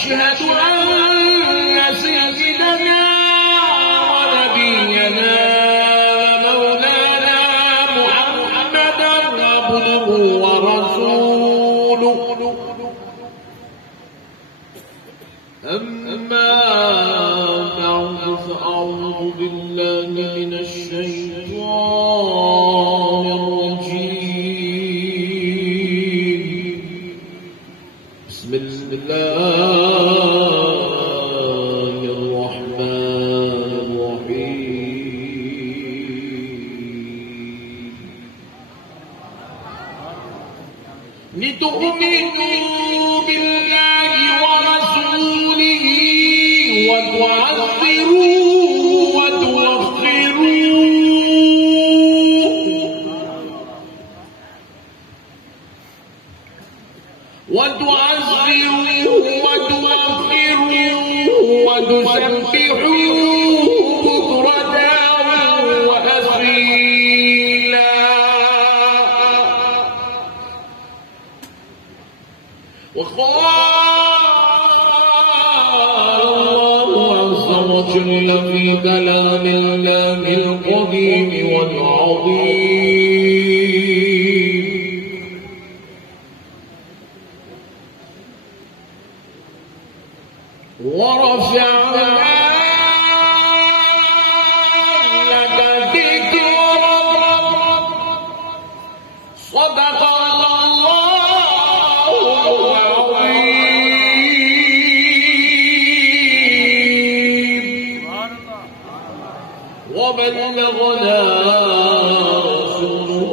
وأشهد أن سيدنا ونبينا مولانا محمدا عبده ورسوله. أما بعد فأعوذ بالله من الشيطان الرجيم. بسم الله الرحمن الرحيم. لتؤمنوا بالله ورسوله وتعزروه وتوقروه وتسبحوه بكرة وأصيلا. وقال الله عز وجل في كلام الله القديم والعظيم: ورفعنا لك ذكرك. صدق الله العظيم. وبلغنا رسوله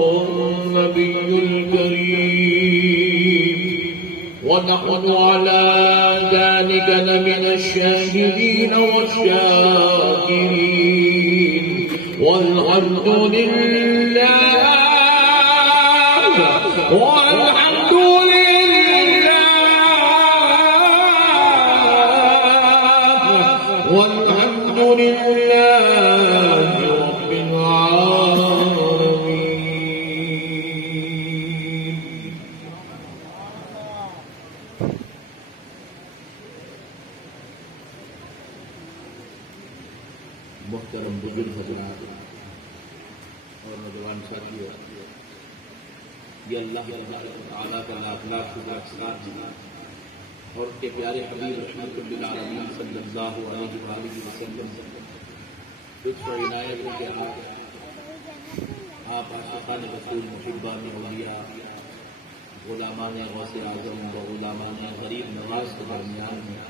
النبي الكريم، ونحن على ذلك لمن الشاهدين والشاكرين. والحمد لله والحمد لله والحمد لله رب العالمين. محترم بزرگ حضرات اور نوجوان ساتھیوں، یہ اللہ تعالیٰ کا لاکھ لاکھ شکر احسان ہے اور اس کے پیارے حبیب رحمت للعالمین صلی اللہ علیہ وآلہ وسلم لطف و عنایت کے آپ عاشقان رسول محبان اولیاء غلامان غوث اعظم و غلامان غریب نواز کے درمیان میں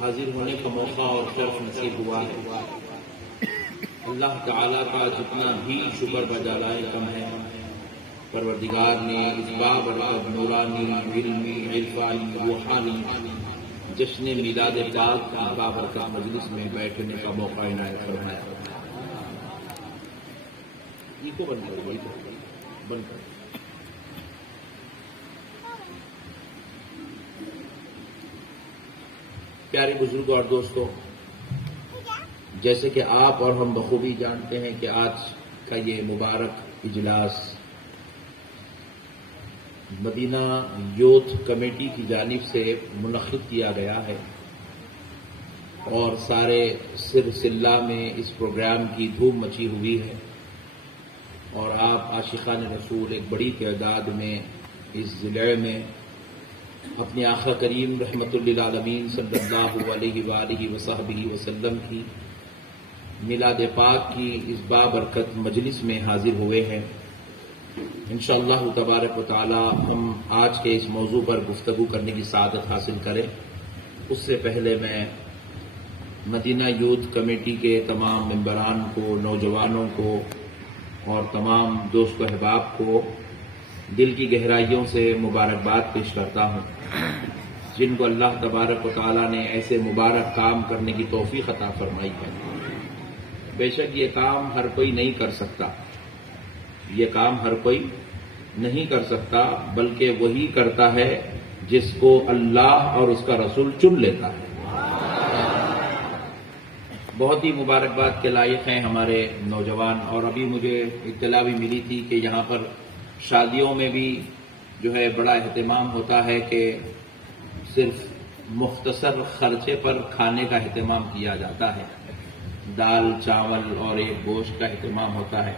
حاضر ہونے کا موقع اور شرف نصیب ہوا ہے. اللہ تعالیٰ کا جتنا بھی شکر بجالائے کم ہے، پروردگار نے اس بابرکت نورانی علمی عرفانی روحانی جشن میلاد پاک کی بابرکت مجلس میں بیٹھنے کا موقع عنایت فرمایا. یہ کو بند کرو، وہی بند کرو. پیارے بزرگوں اور دوستوں، جیسے کہ آپ اور ہم بخوبی جانتے ہیں کہ آج کا یہ مبارک اجلاس مدینہ یوتھ کمیٹی کی جانب سے منعقد کیا گیا ہے اور سارے سر سلہ میں اس پروگرام کی دھوم مچی ہوئی ہے اور آپ عاشقان رسول ایک بڑی تعداد میں اس ضلع میں اپنی آقا کریم رحمت للعالمین صلی اللہ علیہ وآلہ وصحبہ وسلم کی میلاد پاک کی اس بابرکت مجلس میں حاضر ہوئے ہیں. انشاءاللہ تبارک و تعالی ہم آج کے اس موضوع پر گفتگو کرنے کی سعادت حاصل کریں. اس سے پہلے میں مدینہ یوتھ کمیٹی کے تمام ممبران کو، نوجوانوں کو اور تمام دوست و احباب کو دل کی گہرائیوں سے مبارکباد پیش کرتا ہوں، جن کو اللہ تبارک و تعالیٰ نے ایسے مبارک کام کرنے کی توفیق عطا فرمائی ہے. بے شک یہ کام ہر کوئی نہیں کر سکتا، یہ کام ہر کوئی نہیں کر سکتا، بلکہ وہی کرتا ہے جس کو اللہ اور اس کا رسول چن لیتا ہے. بہت ہی مبارکباد کے لائق ہیں ہمارے نوجوان. اور ابھی مجھے اطلاع بھی ملی تھی کہ یہاں پر شادیوں میں بھی جو ہے بڑا اہتمام ہوتا ہے کہ صرف مختصر خرچے پر کھانے کا اہتمام کیا جاتا ہے، دال چاول اور ایک گوشت کا اہتمام ہوتا ہے.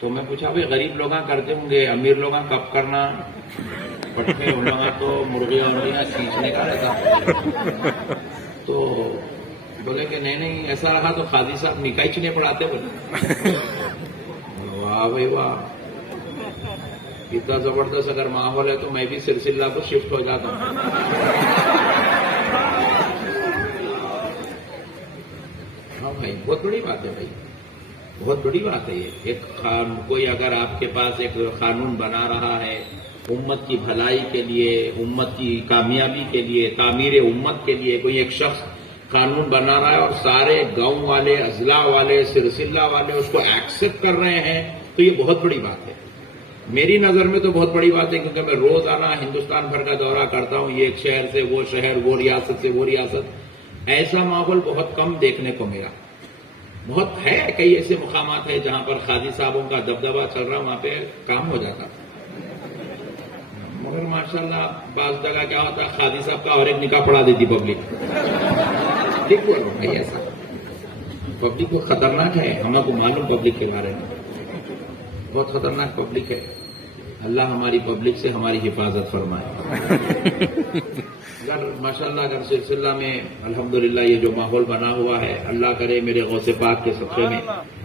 تو میں پوچھا بھائی غریب لوگ کرتے ہوں گے، امیر لوگ کب کرنا؟ پٹھے ان لوگ تو مرغیاں کھینچنے کا رہتا. تو بولے کہ نہیں ایسا رہا تو قاضی صاحب نکاح چنے پڑھاتے. بولے واہ بھائی واہ، اتنا زبردست اگر ماحول ہے تو میں بھی سلسلہ کو شفٹ ہو جاتا ہوں. ہاں بھائی بہت بڑی بات ہے بھائی، بہت بڑی بات ہے یہ. ایک کوئی اگر آپ کے پاس ایک قانون بنا رہا ہے امت کی بھلائی کے لیے، امت کی کامیابی کے لیے، تعمیر امت کے لیے، کوئی ایک شخص قانون بنا رہا ہے اور سارے گاؤں والے، اضلاع والے، سرسلہ والے اس کو ایکسپٹ کر رہے ہیں، تو یہ بہت بڑی بات ہے. میری نظر میں تو بہت بڑی بات ہے، کیونکہ میں روزانہ ہندوستان بھر کا دورہ کرتا ہوں، یہ ایک شہر سے وہ شہر، وہ ریاست سے وہ ریاست. ایسا ماحول بہت کم دیکھنے کو ملا. بہت ہے کئی ایسے مقامات ہیں جہاں پر قاضی صاحبوں کا دبدبہ چل رہا، وہاں پہ کام ہو جاتا. مگر ماشاءاللہ بعض جگہ کیا ہوتا ہے، قاضی صاحب کا اور ایک نکاح پڑھا دیتی پبلک. ٹھیک بولو بھائی، ایسا پبلک کو خطرناک ہے. ہمیں کو معلوم پبلک کے بارے میں بہت خطرناک پبلک ہے. اللہ ہماری پبلک سے ہماری حفاظت فرمائے. اگر ماشاءاللہ اگر سلسلہ میں الحمدللہ یہ جو ماحول بنا ہوا ہے، اللہ کرے میرے غوث پاک کے صدقے میں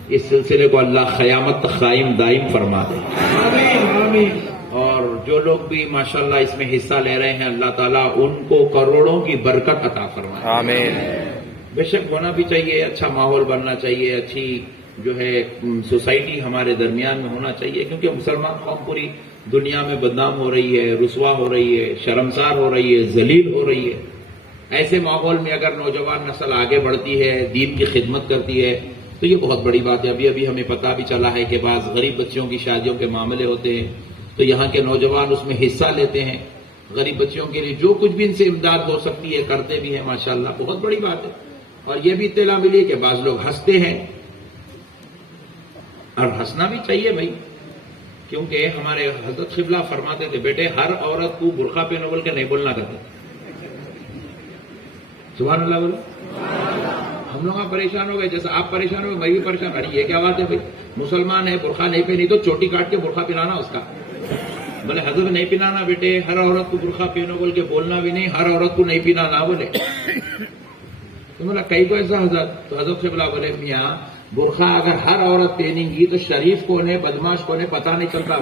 اس سلسلے کو اللہ قیامت تک قائم دائم فرما دے. آمین. اور جو لوگ بھی ماشاءاللہ اس میں حصہ لے رہے ہیں، اللہ تعالیٰ ان کو کروڑوں کی برکت عطا فرمائے. آمین. بے شک ہونا بھی چاہیے، اچھا ماحول بننا چاہیے، اچھی جو ہے سوسائٹی ہمارے درمیان میں ہونا چاہیے، کیونکہ مسلمان قوم پوری دنیا میں بدنام ہو رہی ہے، رسوا ہو رہی ہے، شرمسار ہو رہی ہے، ذلیل ہو رہی ہے. ایسے ماحول میں اگر نوجوان نسل آگے بڑھتی ہے، دین کی خدمت کرتی ہے، تو یہ بہت بڑی بات ہے. ابھی ہمیں پتہ بھی چلا ہے کہ بعض غریب بچوں کی شادیوں کے معاملے ہوتے ہیں، تو یہاں کے نوجوان اس میں حصہ لیتے ہیں. غریب بچوں کے لیے جو کچھ بھی ان سے امداد ہو سکتی ہے کرتے بھی ہیں. ماشاءاللہ بہت بڑی بات ہے. اور یہ بھی اطلاع ملی کہ بعض لوگ ہنستے ہیں، اور ہنسنا بھی چاہیے بھائی، کیونکہ ہمارے حضرت قبلہ فرماتے تھے بیٹے ہر عورت کو برقع پہنو بول کے نہیں بولنا کرتے. سبحان اللہ بولو. ہم لوگ پریشان ہو گئے، جیسا آپ پریشان ہو گئے میں بھی پریشان. ارے یہ کیا بات ہے بھائی، مسلمان ہے برقع نہیں پہنی تو چوٹی کاٹ کے برقع پہنانا اس کا. بولے حضرت نہیں پہنانا بیٹے، ہر عورت کو برقع پہنو بول کے بولنا بھی نہیں، ہر عورت کو نہیں پہنانا بولے. تو بولا کئی کو ایسا حضرت؟ تو حضرت قبلہ بولے میاں برقع اگر ہر عورت پہنیں گی تو شریف کون ہے بدماش کون ہے پتہ نہیں چلتا.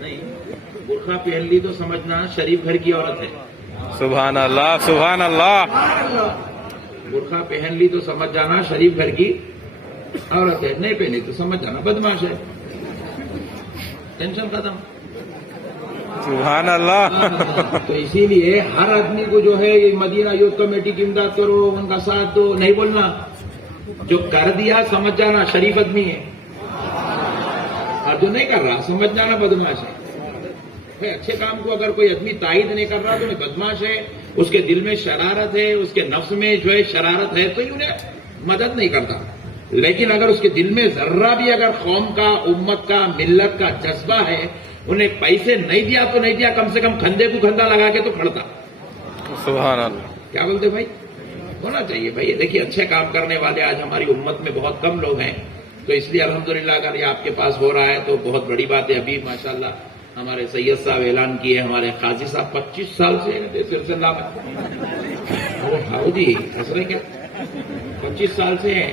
نہیں، برقع پہن لی تو سمجھنا شریف گھر کی عورت ہے. سبحان اللہ سبحان اللہ. برقع پہن لی تو سمجھ جانا شریف گھر کی عورت ہے، نہیں پہنی تو سمجھ جانا بدماش ہے. ٹینشن ختم. سبحان اللہ. تو اسی لیے ہر آدمی کو جو ہے یہ مدینہ یوتھ کمیٹی کی امداد کرو، ان کا ساتھ دو، نہیں بولنا. جو کر دیا سمجھ جانا شریف آدمی ہے، اور جو نہیں کر رہا سمجھ جانا بدماش ہے. اچھے کام کو اگر کوئی آدمی تائید نہیں کر رہا تو بدماش ہے، اس کے دل میں شرارت ہے، اس کے نفس میں جو ہے شرارت ہے، تو انہیں مدد نہیں کرتا. لیکن اگر اس کے دل میں ذرہ بھی اگر قوم کا، امت کا، ملت کا جذبہ ہے، انہیں پیسے نہیں دیا تو نہیں دیا، کم سے کم کھندے کو کھندا لگا کے تو کھڑتا. سبحان اللہ. کیا بولتے بھائی؟ ہونا چاہیے بھائی. دیکھیے اچھے کام کرنے والے آج ہماری امت میں بہت کم لوگ ہیں، تو اس لیے الحمدللہ اگر یہ آپ کے پاس ہو رہا ہے تو بہت بڑی بات ہے. ابھی ماشاءاللہ ہمارے سید صاحب اعلان کیے، ہمارے قاضی صاحب 25 سال سے سلسلہ میں. ارے ہاؤ جی ہنس رہے کیا؟ 25 سال سے ہیں.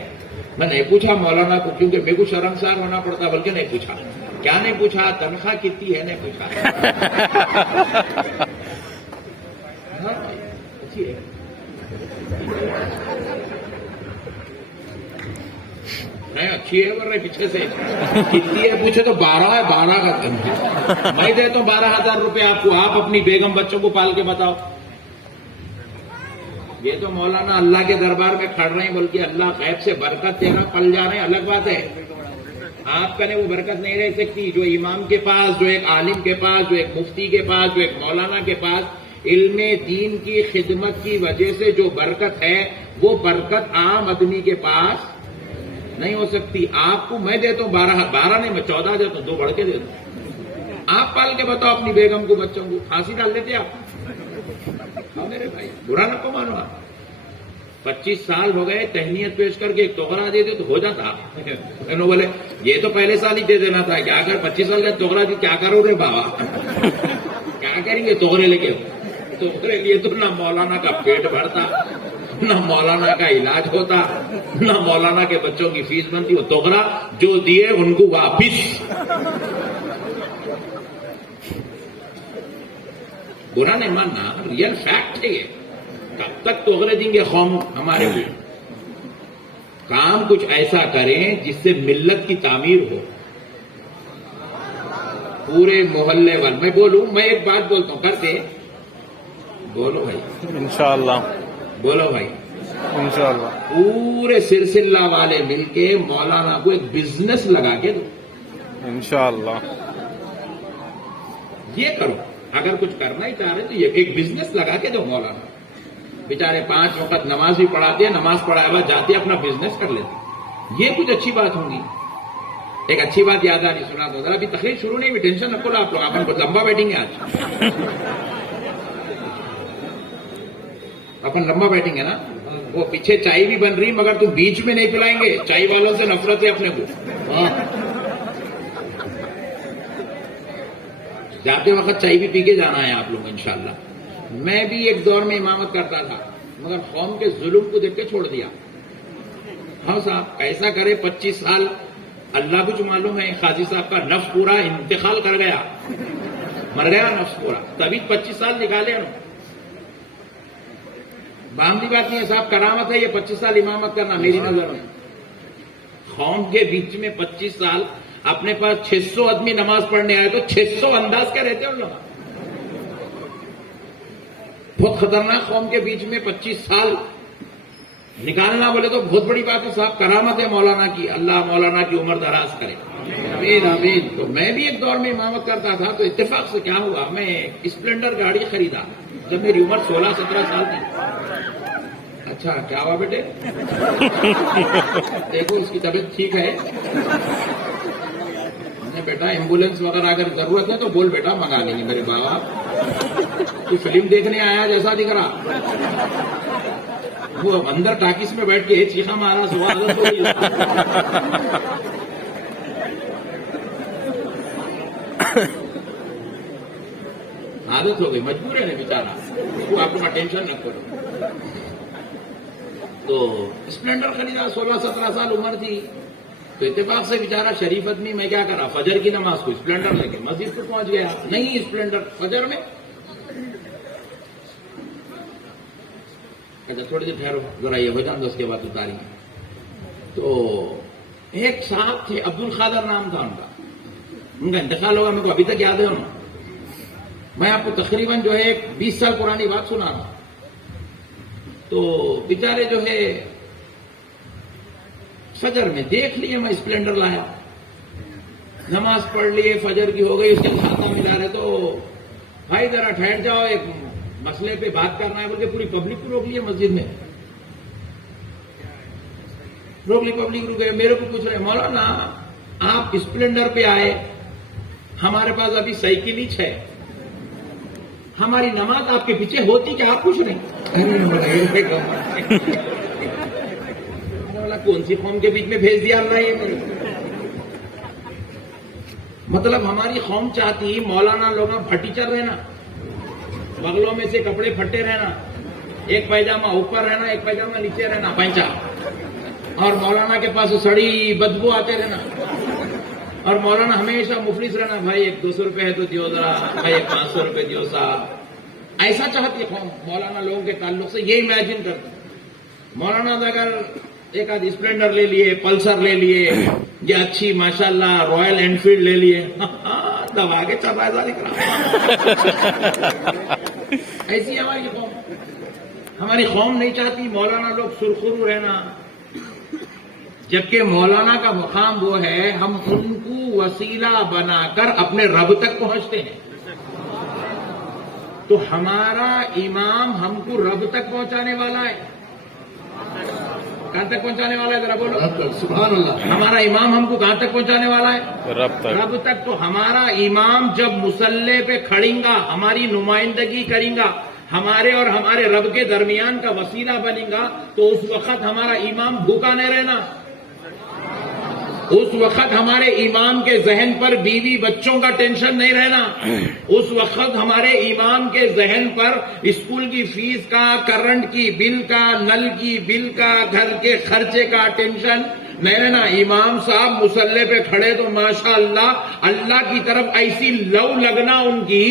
میں نہیں پوچھا مولانا کو، کیونکہ میرے کو شرمسار ہونا پڑتا، بلکہ نہیں پوچھا. کیا نہیں پوچھا؟ تنخواہ کتنی ہے نہیں پوچھا. ہاں بھائی اچھی ہے. نہیں اچھی ہے بول رہے پیچھے سے. کتنی ہے پوچھے تو 12 ہے. 12 کا تنخواہ میں دیتا ہوں 12,000 روپے آپ کو. آپ اپنی بیگم بچوں کو پال کے بتاؤ. یہ تو مولانا اللہ کے دربار میں کھڑ رہے ہیں بول کے اللہ غیب سے برکت دینا پل جا رہے ہیں، الگ بات ہے. آپ کا نے وہ برکت نہیں رہ سکتی جو امام کے پاس، جو ایک عالم کے پاس، جو ایک مفتی کے پاس، جو ایک مولانا کے پاس علم دین کی خدمت کی وجہ سے جو برکت ہے، وہ برکت عام آدمی کے پاس نہیں ہو سکتی. آپ کو میں دیتا ہوں 12 نہیں، میں 14 دیتا ہوں، 2 بڑھ کے دیتا ہوں. آپ پال کے بتاؤ اپنی بیگم کو, بچوں کو, پھانسی ڈال دیتے آپ. ہاں میرے بھائی, برا نہ کو مانو آپ. 25 سال ہو گئے, تہنیت پیش کر کے ایک توغرا دے دے تو ہو جاتا. بولے یہ تو پہلے سال ہی دے دینا تھا, کیا کر 25 سال کا توغرا دی, کیا کرو گے بابا, کیا کریں گے توغرے لے کے. توغرے لیے تو نہ مولانا کا پیٹ بھرتا, نہ مولانا کا علاج ہوتا, نہ مولانا کے بچوں کی فیس بنتی. وہ توغرا جو دیے ان کو واپس. برا نہیں ماننا, ریئل فیکٹ ہے یہ. کب تک توغرے دیں گے قوم ہمارے لیے؟ کام کچھ ایسا کریں جس سے ملت کی تعمیر ہو. پورے محلے والے, میں بولوں, میں ایک بات بولتا ہوں, کرتے بولو بھائی, انشاءاللہ بولو بھائی, انشاءاللہ پورے سلسلہ والے مل کے مولانا کو ایک بزنس لگا کے دو. انشاءاللہ یہ کرو, اگر کچھ کرنا ہی چاہ رہے تو یہ ایک بزنس لگا کے دو. مولانا بیچارے 5 وقت نماز بھی پڑھاتے ہیں, نماز پڑھائے بعد جاتے اپنا بزنس کر لیتے. یہ کچھ اچھی بات ہوگی. ایک اچھی بات یاد آ رہی, سنا دو ذرا. ابھی تقریر شروع نہیں ہوئی, ٹینشن نہ کرو آپ لوگ, اپن کو لمبا بیٹھیں گے آج. اپن لمبا بیٹھیں گے نا. وہ پیچھے چائے بھی بن رہی, مگر تم بیچ میں نہیں پلائیں گے. چائے والوں سے نفرت ہے اپنے کو. جاتے وقت چائے بھی پی کے جانا ہے آپ لوگ انشاءاللہ. میں بھی ایک دور میں امامت کرتا تھا, مگر قوم کے ظلم کو دیکھ کے چھوڑ دیا. ہاں صاحب, ایسا کرے 25 سال, اللہ کچھ معلوم ہے, قاضی صاحب کا نفس پورا انتقال کر گیا, مر گیا نفس پورا, تبھی 25 سال نکالے انہوں. باندھی بات نہیں ہے صاحب, کرامت ہے یہ 25 سال امامت کرنا میری نظر میں. قوم کے بیچ میں 25 سال, اپنے پاس 600 آدمی نماز پڑھنے آئے تو 600 انداز کے رہتے ان لوگ. بہت خطرناک. قوم کے بیچ میں 25 سال نکالنا بولے تو بہت بڑی بات ہے صاحب. کرامت ہے مولانا کی, اللہ مولانا کی عمر دراز کرے. آمین آمین. تو میں بھی ایک دور میں امامت کرتا تھا, تو اتفاق سے کیا ہوا, میں اسپلینڈر گاڑی خریدا جب میری عمر 16-17 سال تھی. اچھا کیا ہوا بیٹے, دیکھو اس کی طبیعت ٹھیک ہے. بیٹا ایمبولینس وغیرہ اگر ضرورت ہے تو بول بیٹا, منگا لیں گے میرے بابا. تو فلم دیکھنے آیا جیسا دکھ رہا, وہ اندر ٹاکیس میں بیٹھ کے چیخا مارا, صبح عادت ہو گئی. عادت ہو گئی, مجبور ہے نا بیچارہ, وہ آپ کو ٹینشن نہ کرو. تو اسپلینڈر خریدا, 16-17 سال عمر تھی. تو اتفاق سے بیچارہ شریف آدمی, میں کیا کرا, فجر کی نماز کو اسپلینڈر لے کے مسجد پہ پہنچ گیا. نہیں اسپلینڈر فجر میں, تھوڑی دیر ٹھہرو ذرا, یہ ہو جان اس کے بعد اتاری. تو ایک صاحب تھے, عبد القادر نام تھا ان کا, ان کا انتقال ہوگا, میرے کو ابھی تک یاد ہے. میں آپ کو تقریباً جو ہے 20 سال پرانی بات سنا رہا. تو بیچارے جو ہے فجر میں دیکھ لیے میں اسپلینڈر لایا, نماز پڑھ لیے, فجر کی ہو گئی, اس کے کھاتا ملا رہے. تو بھائی ذرا ٹھہر جاؤ, ایک مسئلے پہ بات کرنا ہے, بلکہ پوری پبلک کو روک لیے مسجد میں, روک لی پبلک روک گئے. میرے کو پوچھ رہے, مولانا آپ اسپلینڈر پہ آئے, ہمارے پاس ابھی سائیکل ہی ہے, ہماری نماز آپ کے پیچھے ہوتی کیا, آپ پوچھ رہے ہیں. کون سی قوم کے بیچ میں بھیج دیا اللہ یہ. مطلب ہماری قوم چاہتی مولانا لوگ پھٹیچر رہنا, بغلوں میں سے کپڑے پھٹے رہنا, ایک پیجامہ اوپر رہنا, ایک پیجامہ نیچے رہنا, پینچا, اور مولانا کے پاس سڑی بدبو آتے رہنا, اور مولانا ہمیشہ مفلس رہنا. بھائی ایک 200 روپے ہے تو دیو ذرا, بھائی ایک 500 روپے دیو صاحب. ایسا چاہتی قوم مولانا لوگوں کے تعلق سے. یہ امیجن کرتے مولانا اگر ایک آدھ اسپلینڈر لے لیے, پلسر لے لیے, یا اچھی ماشاءاللہ رائل انفیلڈ لے لیے, دبا کے چل رہا ہے. ایسی ہماری قوم. ہماری قوم نہیں چاہتی مولانا لوگ سرخرو رہنا, جبکہ مولانا کا مقام وہ ہے ہم ان کو وسیلہ بنا کر اپنے رب تک پہنچتے ہیں. تو ہمارا امام ہم کو رب تک پہنچانے والا ہے. کہاں تک پہنچانے والا ہے ذرا بولو. رب تک. سبحان اللہ. ہمارا امام ہم کو کہاں تک پہنچانے والا ہے؟ رب تک. رب تک. تو ہمارا امام جب مصلی پہ کھڑیں گا، ہماری نمائندگی کریں گا، ہمارے اور ہمارے رب کے درمیان کا وسیلہ بنے گا، تو اس وقت ہمارا امام بھوکا نہیں رہنا. اس وقت ہمارے امام کے ذہن پر بیوی بچوں کا ٹینشن نہیں رہنا. اس وقت ہمارے امام کے ذہن پر اسکول کی فیس کا، کرنٹ کی بل کا، نل کی بل کا، گھر کے خرچے کا ٹینشن نہیں رہنا. امام صاحب مصلی پہ کھڑے تو ماشاءاللہ اللہ کی طرف ایسی لو لگنا ان کی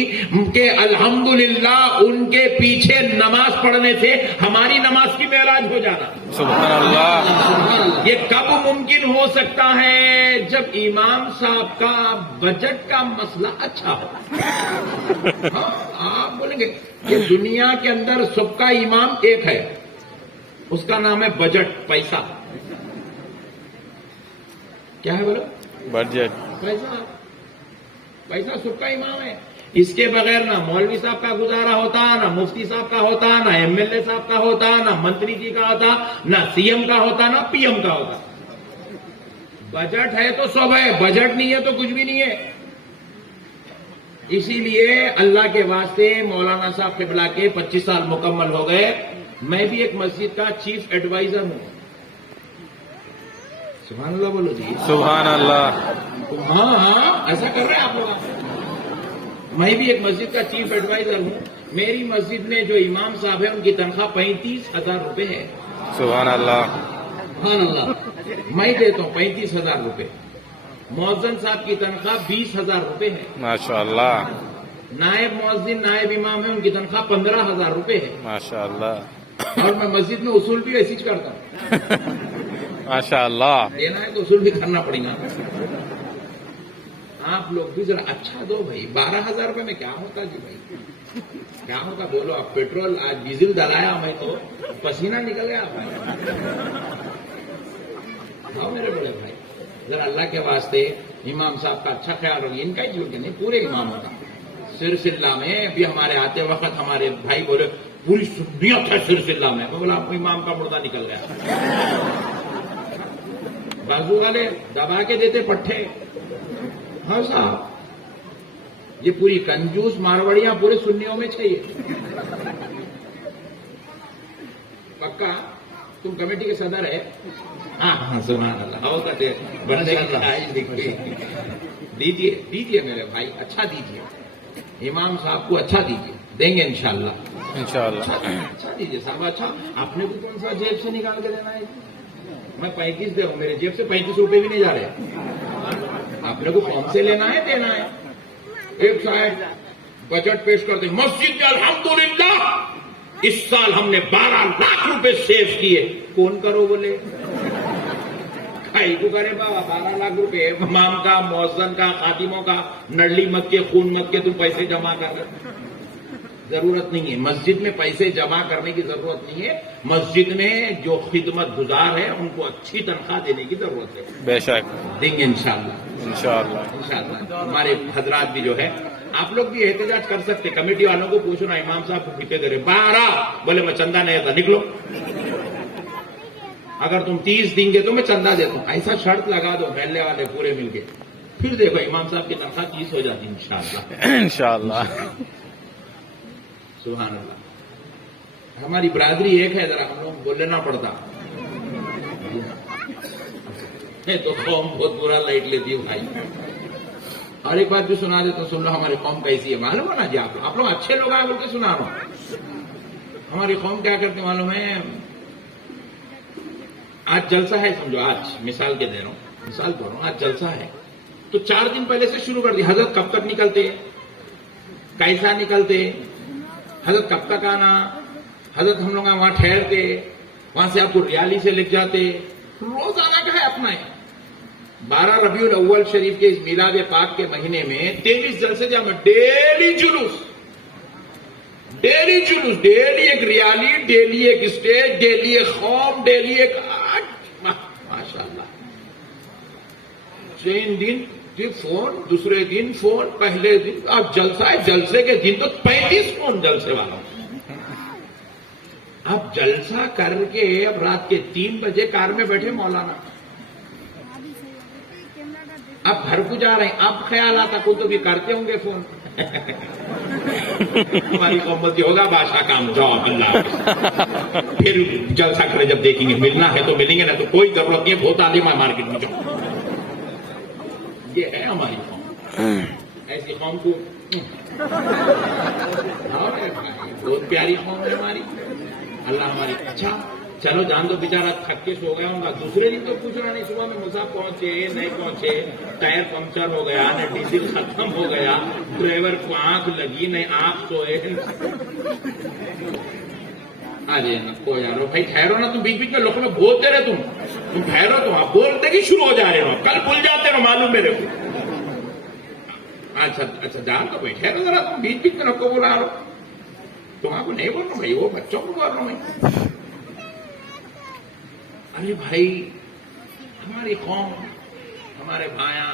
کہ الحمدللہ ان کے پیچھے نماز پڑھنے سے ہماری نماز کی معراج ہو جانا. سبحان اللہ. یہ کب ممکن ہو سکتا ہے؟ جب امام صاحب کا بجٹ کا مسئلہ اچھا ہو. ہاں آپ بولیں گے کہ دنیا کے اندر سب کا امام ایک ہے، اس کا نام ہے بجٹ، پیسہ. کیا ہے بولو؟ بجٹ. پیسہ. پیسہ سب کا امام ہے. اس کے بغیر نہ مولوی صاحب کا گزارا ہوتا، نہ مفتی صاحب کا ہوتا، نہ ایم ایل اے صاحب کا ہوتا، نہ منتری جی کا ہوتا، نہ سی ایم کا ہوتا، نہ پی ایم کا ہوتا. بجٹ ہے تو سب ہے، بجٹ نہیں ہے تو کچھ بھی نہیں ہے. اسی لیے اللہ کے واسطے مولانا صاحب قبلہ کے 25 سال مکمل ہو گئے. میں بھی ایک مسجد کا چیف ایڈوائزر ہوں. سبحان اللہ بولو جی. سبحان اللہ. ہاں ایسا کر رہے ہیں آپ لوگ. میں بھی ایک مسجد کا چیف ایڈوائزر ہوں. میری مسجد میں جو امام صاحب ہیں ان کی تنخواہ 35,000 روپے ہے. سبحان اللہ. سبحان اللہ. میں دیتا ہوں 35,000 روپے. مؤذن صاحب کی تنخواہ 20,000 روپے ہے. ماشاء اللہ. نائب مؤذن، نائب امام ہے، ان کی تنخواہ 15,000 روپے ہے. ماشاء اللہ. اور میں مسجد میں اصول بھی ایسی کرتا ہوں. ماشاء اللہ. دینا ہے تو اصول بھی کرنا پڑے گا. آپ لوگ بھی ذرا اچھا دو بھائی. 12,000 روپے میں کیا ہوتا جی بھائی؟ کیا ہوتا بولو آپ؟ پیٹرول آج ڈیزل ڈلایا میں تو پسینہ نکل گیا بھائی. ہاں میرے بڑے بھائی ذرا اللہ کے واسطے امام صاحب کا اچھا خیال رکھیے. ان کا ہی جھوٹ نہیں، پورے اماموں کا. سرسلہ میں ابھی ہمارے آتے وقت ہمارے بھائی بولے پوری دنیا تھا سرسلہ میں. میں بولا امام کا مردہ نکل گیا. بازو والے دبا کے دیتے پٹھے. ہاں صاحب یہ پوری کنجوس مارواڑیاں پورے سنیوں میں چاہیے. پکا تم کمیٹی کے صدر ہے؟ ہاں سبحان اللہ. ہوتا تھے بندے دیجیے دیجیے میرے بھائی، اچھا دیجیے. امام صاحب کو اچھا دیجیے. دیں گے انشاءاللہ. انشاءاللہ. اچھا دیجیے صاحب. اچھا آپ نے بھی کون سا جیب سے نکال کے دینا ہے؟ میں 35 دے رہا ہوں، میرے جیب سے 35 روپے بھی نہیں جا رہے. آپ نے کو کون سے لینا ہے دینا ہے. ایک صاحب بجٹ پیش کرتے مسجد میں الحمدللہ اس سال ہم نے 12 لاکھ روپے سیو کیے. کون کرو بولے کھائی کو کرے بابا 12 لاکھ روپے امام کا، مؤذن کا، خاتموں کا نڑلی مت کے، خون مت کے تم پیسے جمع کر رہے. ضرورت نہیں ہے. مسجد میں پیسے جمع کرنے کی ضرورت نہیں ہے. مسجد میں جو خدمت گزار ہے ان کو اچھی تنخواہ دینے کی ضرورت ہے. بے شک. دیں گے انشاءاللہ. انشاءاللہ. انشاءاللہ. ہمارے حضرات بھی جو ہے آپ لوگ بھی احتجاج کر سکتے. کمیٹی والوں کو پوچھنا امام صاحب کو کتنے دے رہے؟ 12. بولے میں چندہ نہیں تھا، نکلو. اگر تم 30 دیں گے تو میں چندہ دیتا ہوں. ایسا شرط لگا دو محلے والے پورے مل کے. پھر دیکھو امام صاحب کی تنخواہ 30 ہو جاتی انشاءاللہ. انشاءاللہ. سبحان اللہ. ہماری برادری ایک ہے، ذرا ہم لوگ بول لینا پڑتا تو قوم بہت برا لائٹ لیتی ہے بھائی. اور ایک بات بھی سنا دیتا ہوں، سن لو ہماری قوم کیسی ہے. معلوم ہے نا جی آپ لوگ اچھے لوگ آئے بول کے سنا رہا ہوں. ہماری قوم کیا کرتے معلوم ہے؟ آج جلسہ ہے سمجھو، آج مثال کے دے رہا ہوں، مثال بول رہا ہوں، آج جلسہ ہے تو 4 دن پہلے سے شروع کر دی. حضرت کب تک نکلتے، کیسا نکلتے، حضرت کب تک آنا، حضرت ہم لوگ وہاں ٹھہرتے، وہاں سے آپ کو ریالی سے لے جاتے. روزانہ کا ہے اپنا ہے. 12 ربیع الاول شریف کے اس میلاد پاک کے مہینے میں 23 جلسے جامع، ڈیلی جلوس، ڈیلی جلوس، ڈیلی ایک ریالی، ڈیلی ایک اسٹیج، ڈیلی ایک قوم، ڈیلی ایک ماشاء اللہ. 3 دن فون، دوسرے دن فون، پہلے دن اب جلسہ ہے. جلسے کے دن تو 35 فون جلسے والا. اب جلسہ کر کے اب رات کے 3 بجے کار میں بیٹھے مولانا، اب گھر کو جا رہے ہیں، اب خیال آتا کوئی تو بھی کرتے ہوں گے فون ہماری قومت یہ ہوگا بادشاہ کام جاؤ اللہ حافظ۔ پھر جلسہ کرے جب دیکھیں گے، ملنا ہے تو ملیں گے، نہ تو کوئی ضرورت نہیں ہے، بہت عالم ہے مارکیٹ میں جاؤ۔ یہ ہے ہماری قوم، ایسی قوم کو بہت پیاری قوم ہے ہماری، اللہ ہماری۔ اچھا چلو جان دو، بیچارہ تھک کے سو گیا ہوں گا، دوسرے دن تو پوچھ رہا نہیں صبح میں مسا پہنچے نہیں پہنچے، ٹائر پنکچر ہو گیا، نہ ڈیزل ختم ہو گیا، ڈرائیور کو آنکھ لگی نہیں آپ سوئے۔ ارے کوئی یار بھائی ٹھہرو نا، تم بیچ بیچ میں لوگوں میں بولتے رہے، تم ٹھہرو، تم آپ بولتے کہ شروع ہو جا رہے ہو، کل بھول جاتے ہو معلوم میرے کو۔ اچھا جان تو بیٹھے رہو ذرا، تم بیچ بیچ میں لوگ کو بلا رہو، تمہارے کو نہیں بول رہا ہوں بھائی، وہ بچوں کو بول رہا ہوں میں۔ ارے بھائی ہماری قوم، ہمارے بھائیاں